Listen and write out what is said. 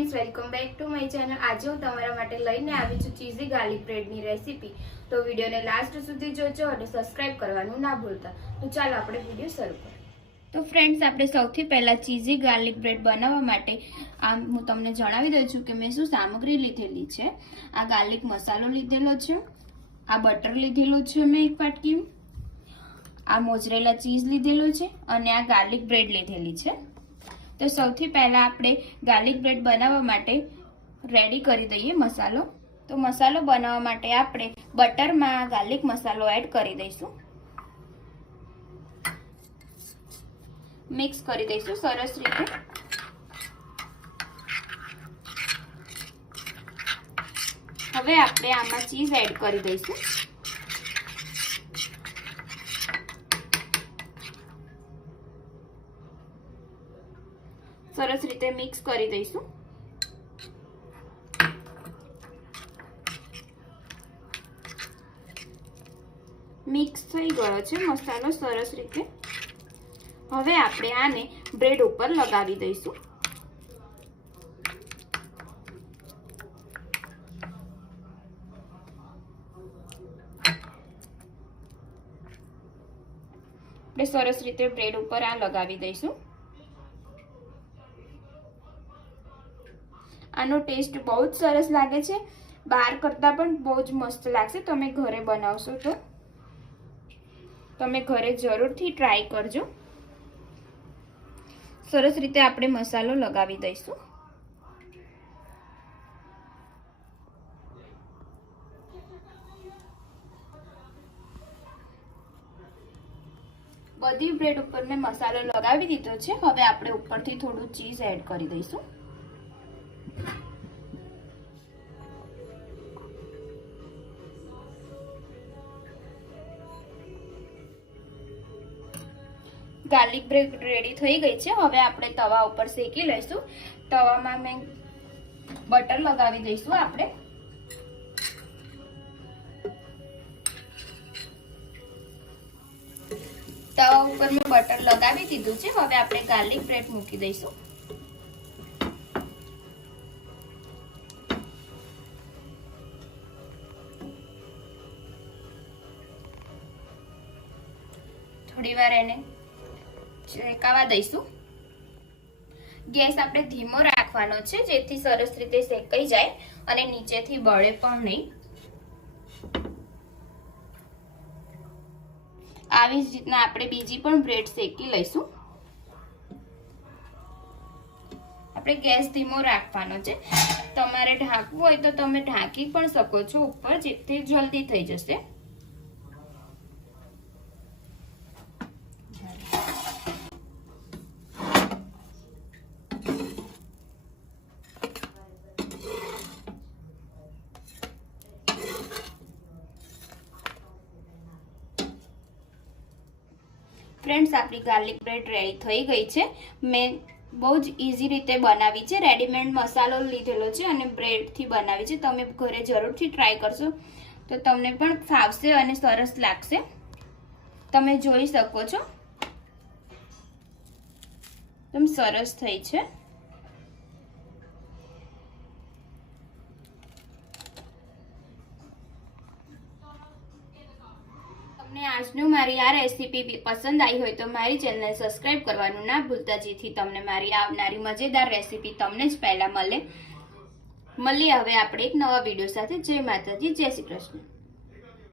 Friends, welcome back to my channel. आज हूँ तमारा माटे लईने आवी छुं चीज़ी गार्लिक ब्रेड नी रेसिपी। तो वीडियो ने लास्ट सुधी जोजो और सब्सक्राइब करवानुं ना भूलता। तो चालो आपणे वीडियो शुरू करीए। तो फ्रेंड्स, आपणे सौथी पहला चीज़ी गार्लिक ब्रेड बनाववा माटे हूँ तमने जणावी दઉં છું કે મેં શું સામગ્રી લીધેલી છે। આ ગાર્લિક મસાલો લીધેલો છે, આ બટર લીધેલો છે મેં એક વાટકી, આ મોઝરેલા ચીઝ લીધેલો છે અને આ ગાર્લિક બ્રેડ લીધેલી છે। तो સૌથી પહેલા આપણે ગાર્લિક બ્રેડ બનાવવા માટે રેડી કરી દઈએ મસાલો। તો મસાલો બનાવવા માટે આપણે બટરમાં ગાર્લિક મસાલો એડ કરી દઈશું, મિક્સ કરી દઈશું સરસ રીતે। હવે આપણે આમાં ચીઝ એડ કરી દઈશું। સરસ રીતે મિક્સ કરી દઈશું। મિક્સ થઈ ગયો છે મસાલો સરસ રીતે। હવે આપણે આને બ્રેડ ઉપર લગાવી દઈશું। આપણે સરસ રીતે બ્રેડ ઉપર આ લગાવી દઈશું। આનો ટેસ્ટ बहुत સરસ લાગે છે, બહાર કરતા પણ બહુ જ મસ્ત લાગશે। તમે ઘરે બનાવશો તો તમે ઘરે જરૂરથી ટ્રાય કરજો। સરસ રીતે આપણે મસાલો લગાવી દઈશું। બધી બ્રેડ ઉપર મેં મસાલો લગાવી દીધો છે। હવે આપણે ઉપરથી થોડું ચીઝ એડ કરી દઈશું। ગાર્લિક બ્રેડ રેડી થઈ ગઈ છે। હવે આપણે તવા ઉપર શેકી લઈશું। તવામાં મેં બટર લગાવી દઈશું। આપણે તવા ઉપર મેં બટર લગાવી દીધું છે। હવે આપણે ગાર્લિક બ્રેડ મૂકી દઈશું। થોડી વાર એને શેકાવા દઈશું। ગેસ આપણે ધીમો રાખવાનો છે જેથી સરસ રીતે શેકાઈ જાય અને નીચેથી બળે પણ નહીં। આવી જ રીતના આપણે બીજી પણ બ્રેડ શેકી લઈશું। આપણે ગેસ ધીમો રાખવાનો છે। તમારે ઢાંકવું હોય તો તમે ઢાંકી પણ શકો છો ઉપર, જેથી જલ્દી થઈ જશે। फ्रेंड्स, आपणी गार्लिक ब्रेड रेडी थई गई छे। मैं बहुत इजी रीते बनावी छे। रेडीमेड मसालो लीधेलो छे अने ब्रेड थी बनावी छे। तमे घरे जरूरथी ट्राय करशो तो तमने पण फावशे अने सरस लागशे। तमे जोई शको छो एकदम सरस थई छे। તમને આજનું મારી આ રેસીપી પસંદ આવી હોય તો મારી ચેનલને સબસ્ક્રાઇબ કરવાનું ના ભૂલતા, જેથી તમને મારી આવનારી મજેદાર રેસીપી તમને જ પહેલા મળે। મળીએ હવે આપણે એક નવા વિડીયો સાથે। જય માતાજી, જય શ્રી કૃષ્ણ।